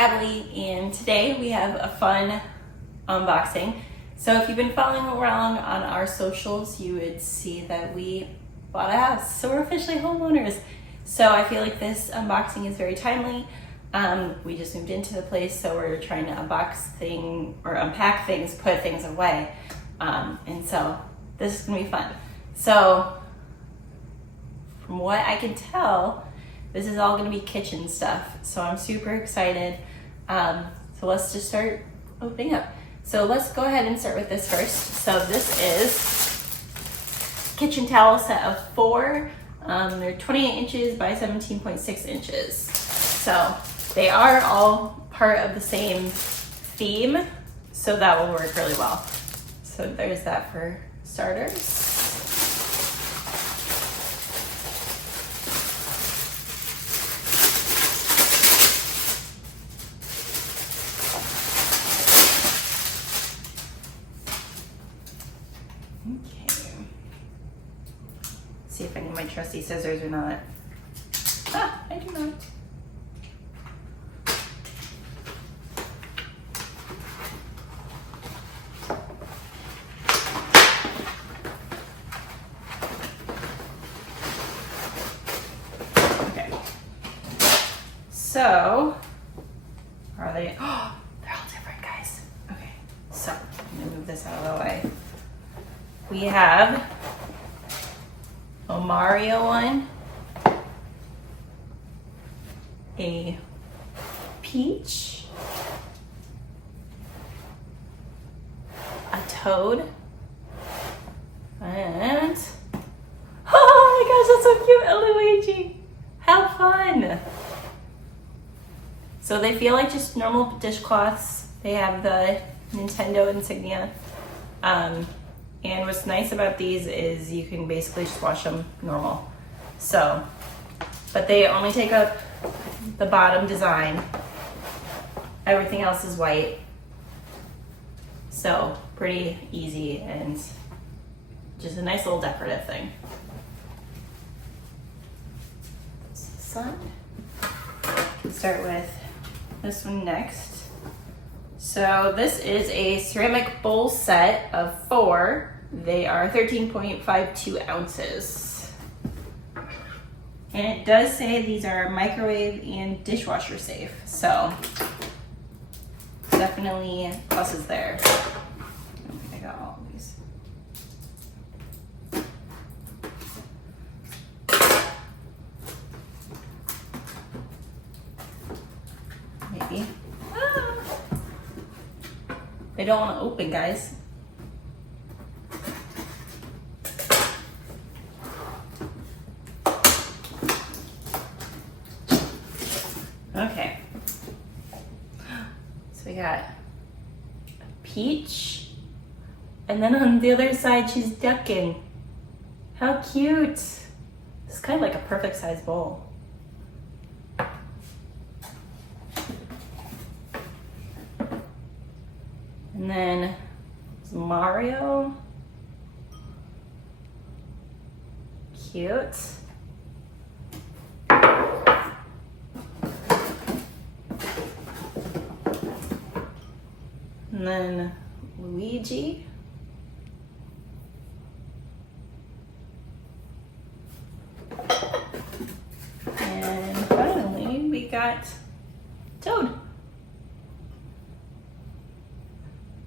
Abeli, and today we have a fun unboxing. So if you've been following along on our socials, you would see that we bought a house. So we're officially homeowners. So I feel like this unboxing is very timely. We just moved into the place, so we're trying to unpack things, put things away. And so this is gonna be fun. So from what I can tell, this is all gonna be kitchen stuff. So I'm super excited. So let's just start opening up. So let's go ahead and start with this first. So this is kitchen towel set of 4. They're 28 inches by 17.6 inches. So they are all part of the same theme, so that will work really well. So there's that for starters. Okay. See if I need my trusty scissors or not. Ah, I do not. Okay. So, are they? Oh, they're all different, guys. Okay. So, I'm gonna move this out of the way. We have a Mario one, a Peach, a Toad, and oh my gosh, that's so cute, a Luigi. How fun! So they feel like just normal dishcloths. They have the Nintendo insignia. And what's nice about these is you can basically just wash them normal. So, but they only take up the bottom design. Everything else is white. So pretty easy and just a nice little decorative thing. So, let's start with this one next. So this is a ceramic bowl set of 4. They are 13.52 ounces. And it does say these are microwave and dishwasher safe. So definitely pluses there. I don't think I got all of these. Maybe. They don't want to open, guys. Okay. So we got a Peach, and then on the other side she's ducking. How cute. This is kind of like a perfect size bowl. And then it's Mario. Cute. And then Luigi. And finally we got Toad.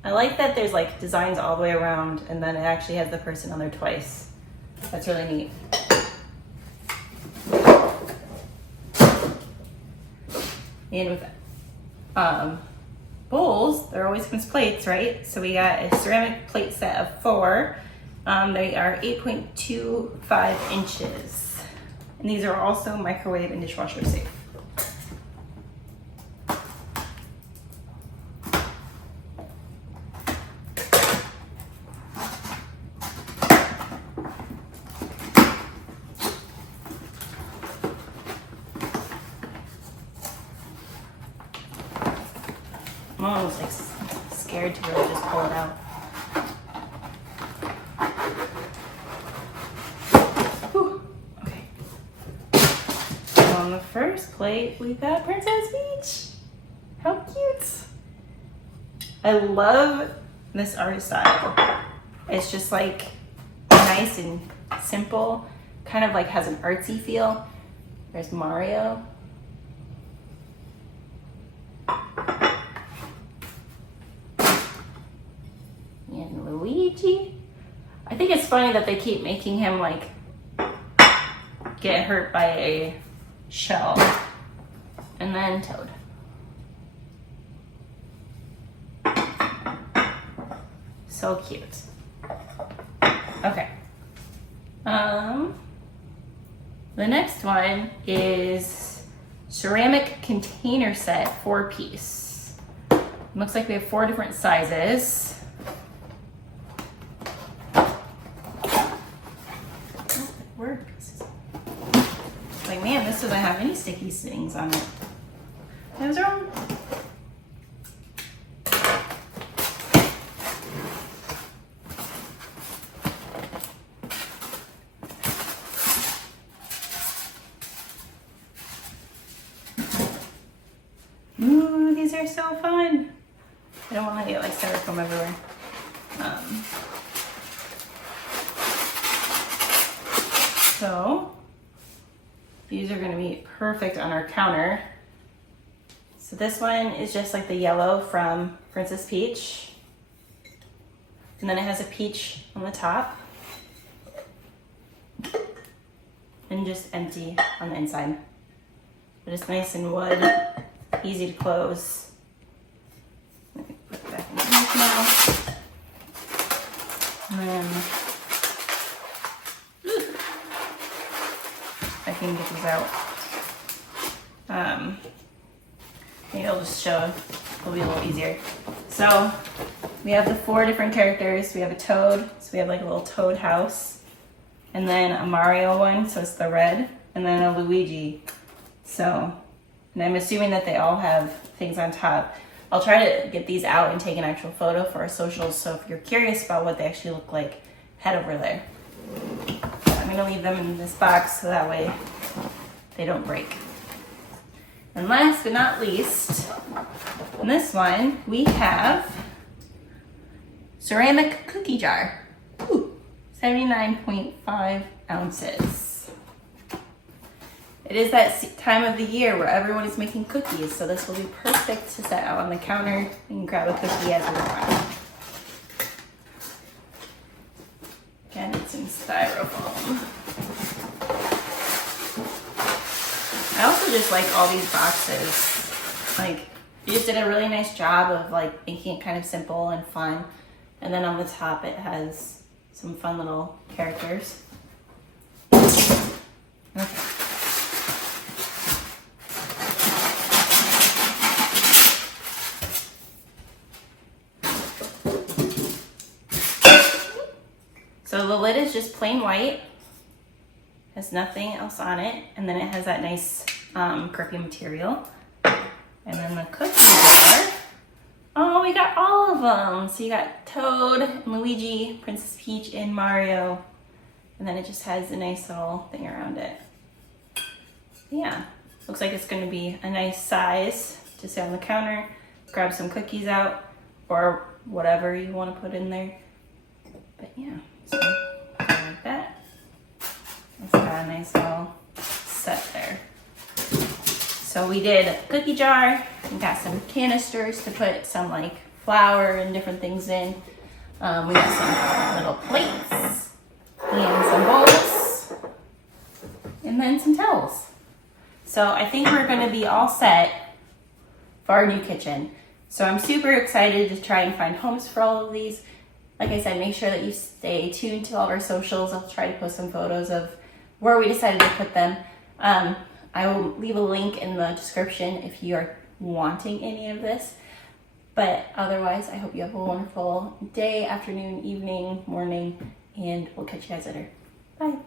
I like that there's like designs all the way around, and then it actually has the person on there twice. That's really neat. And with bowls, there always comes plates, right? So we got a ceramic plate set of 4. They are 8.25 inches. And these are also microwave and dishwasher safe. I'm almost like scared to really just pull it out. Whew. Okay. So on the first plate, we got Princess Peach. How cute. I love this art style. It's just like nice and simple, kind of like has an artsy feel. There's Mario. And Luigi. I think it's funny that they keep making him like get hurt by a shell. And then Toad. So cute. Okay. The next one is ceramic container set 4-piece. Looks like we have 4 different sizes. Word pieces. Like, man, this doesn't have any sticky things on it. What's wrong? Ooh, these are so fun. I don't want to get like styrofoam everywhere. So these are going to be perfect on our counter. So this one is just like the yellow from Princess Peach. And then it has a peach on the top. And just empty on the inside. But it's nice and wood, easy to close. Let me put it back in here now. And then, I can get these out. Maybe I'll just show, it'll be a little easier. So we have the 4 different characters. We have a Toad, so we have like a little Toad house. And then a Mario one, so it's the red. And then a Luigi. So, and I'm assuming that they all have things on top. I'll try to get these out and take an actual photo for our socials. So if you're curious about what they actually look like, head over there. I'm gonna leave them in this box so that way they don't break. And last but not least, in this one, we have ceramic cookie jar. Ooh, 79.5 ounces. It is that time of the year where everyone is making cookies, so this will be perfect to set out on the counter. You can grab a cookie as you want. And it's in styrofoam. I also just like all these boxes. Like, you just did a really nice job of like making it kind of simple and fun. And then on the top it has some fun little characters. Okay. So the lid is just plain white, has nothing else on it, and then it has that nice grippy material. And then the cookie jar, oh, we got all of them. So you got Toad, Luigi, Princess Peach, and Mario. And then it just has a nice little thing around it. Yeah, looks like it's gonna be a nice size to sit on the counter, grab some cookies out, or whatever you wanna put in there. But yeah. So, like that. It's got a nice little set there. So we did a cookie jar and got some canisters to put some like flour and different things in. We got some little plates and some bowls and then some towels. So I think we're gonna be all set for our new kitchen. So I'm super excited to try and find homes for all of these. Like I said, make sure that you stay tuned to all of our socials. I'll try to post some photos of where we decided to put them. I will leave a link in the description if you are wanting any of this. But otherwise, I hope you have a wonderful day, afternoon, evening, morning, and we'll catch you guys later. Bye.